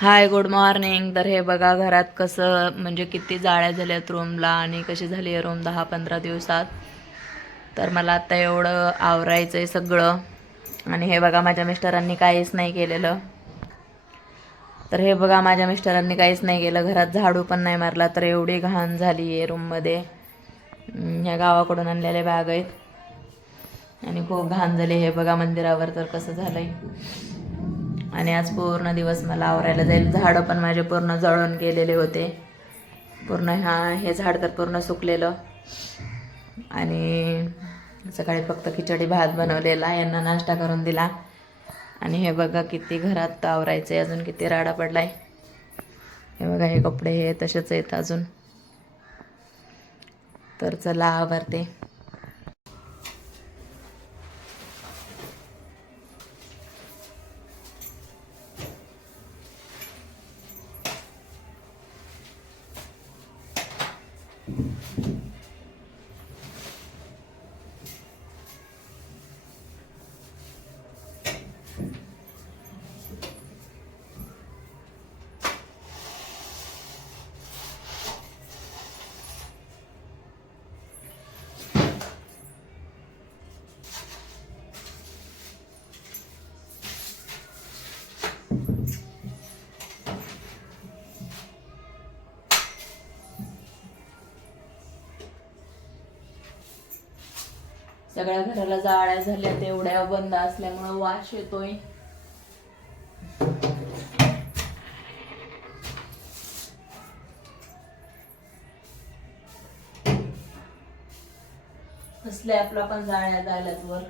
Hi good morning तर हे बघा घरात कसं म्हणजे किती जाळ्या झाल्यात रूमला आणि कशी झाली आहे रूम दहा पंधरा दिवसात. तर मला आत्ता एवढं आवरायचं आहे सगळं. आणि हे बघा माझ्या मिस्टरांनी काहीच नाही केलेलं. तर हे बघा माझ्या मिस्टरांनी काहीच नाही केलं. घरात झाडू पण नाही मारला तर एवढी घाण झाली आहे रूममध्ये ह्या गावाकडून आणलेले बॅग आहेत. आणि खूप घाण झाली हे बघा मंदिरावर तर कसं झालं आहे आणि आज पूर्ण दिवस मला आवरायला जाईल. झाडं पण माझे पूर्ण जळून गेलेले होते. पूर्ण ह्या हे झाड तर पूर्ण सुकलेलं. आणि सकाळी फक्त खिचडी भात बनवलेला यांना नाश्ता करून दिला. आणि हे बघा किती घरात आवरायचं आहे अजून किती राडा पडलाय. हे बघा हे कपडे हे तसेच आहेत अजून. तर चला आवरते. सगळ्या घराला जाळ्या झाल्या तेवढ्या बंद असल्यामुळं वास येतोय. कसले आपला पण जाळ्या झाल्यात वर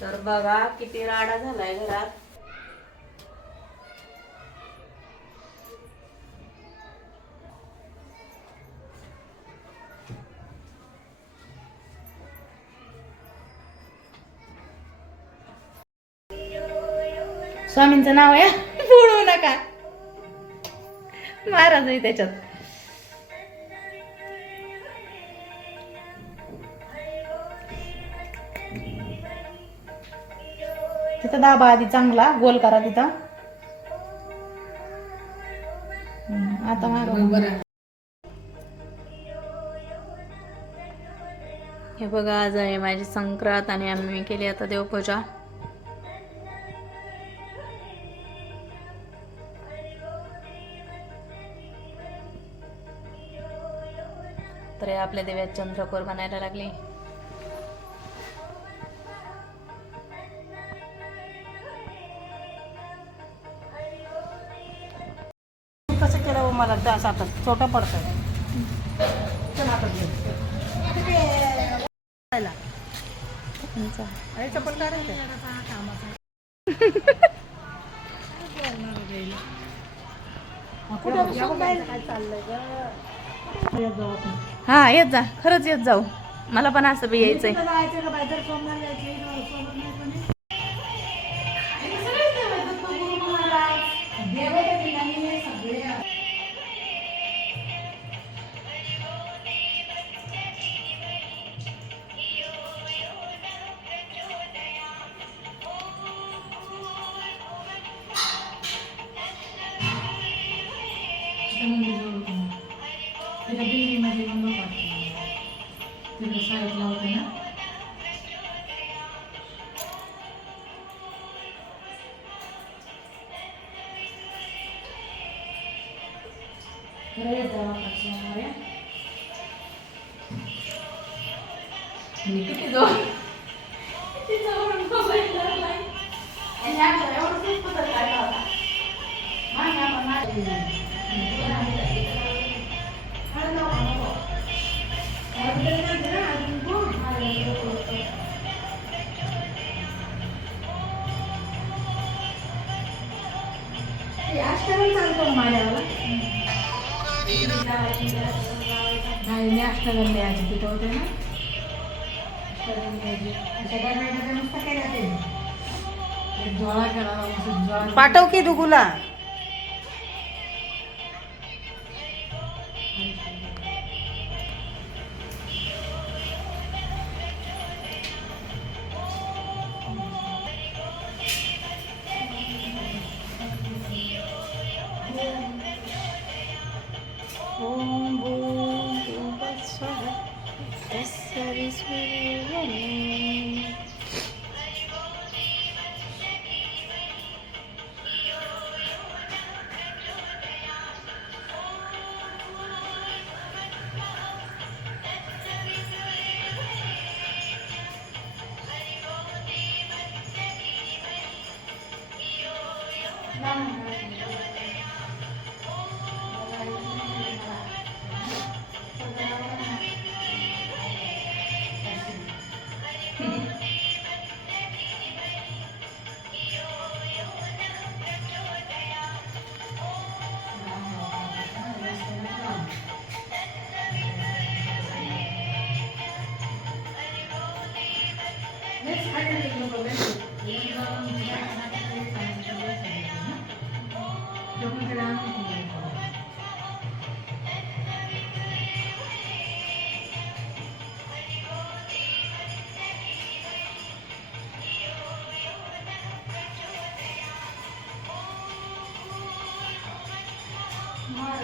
तर बघा किती राडा झालाय घरात. स्वामींचं नाव आहे. बोलू नका. महाराज आहे त्याच्यात. तिथं दाबा आधी चांगला गोल करा तिथं. आता मारा. हे बघा आज आहे माझी संक्रांत आणि आम्ही केली आता देवपूजा. तर हे आपल्या देव्यात चंद्रकोर बनायला लागले. कसं केलं हो मला त्या हातात छोटं पडतं. अरे चप्पल कुठं? चाललंय. हा येत जा. खरंच येत जाऊ. मला पण असं बी यायचंय. आहे वाटतं. तिथं साईडला होतं ना खरं येत जावं आपण सोमवारी. नाही मी अष्टगंधी आजी तिथं होते ना ते पाठव की दुगुला. झाला का नको तू बाहेर